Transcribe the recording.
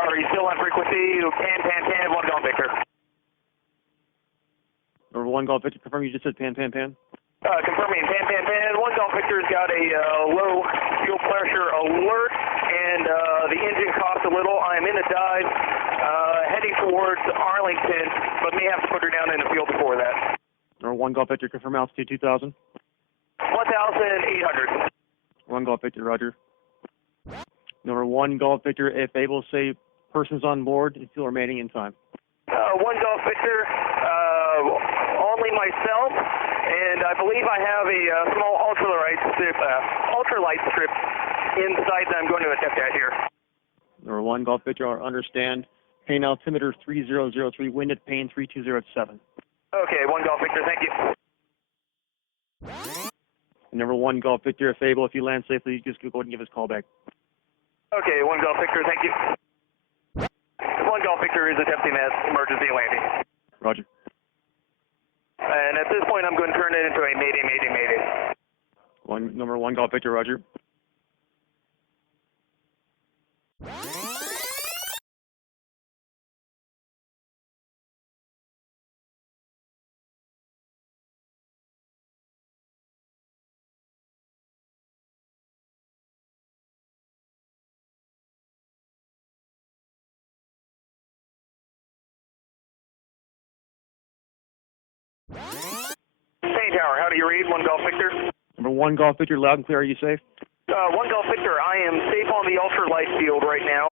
Tower, are you still on frequency? Pan, 1 Golf Victor. Number 1 Golf Victor, confirm you just said pan. Confirming Pan, 1 Golf Victor's got a low fuel pressure alert, and the engine coughs a little. I'm in the dive, heading towards Arlington, but may have to put her down in the field before that. Number 1 Golf Victor, confirm altitude 2,000. 1,800. 1 Golf Victor, roger. Number 1 Golf Victor, if able, say persons on board and fuel remaining in time. 1 Golf Victor, only myself, and I believe I have a small ultralight strip inside that I'm going to attempt at here. Number 1 Golf Victor, understand. Pane altimeter 3003, wind at pane 320 at 7. Okay, 1 Golf Victor, thank you. Number 1 Golf Victor, if able, if you land safely, just go ahead and give us a call back. Okay, 1 Golf Victor, thank you. 1 Golf Victor is attempting that emergency landing. Roger. And at this point, I'm going to turn it into a mayday. Number 1 Golf Victor, roger. St. Tower, how do you read? 1 Golf Victor. Number 1 Golf Victor, loud and clear, are you safe? 1 Golf Victor, I am safe on the ultralight field right now.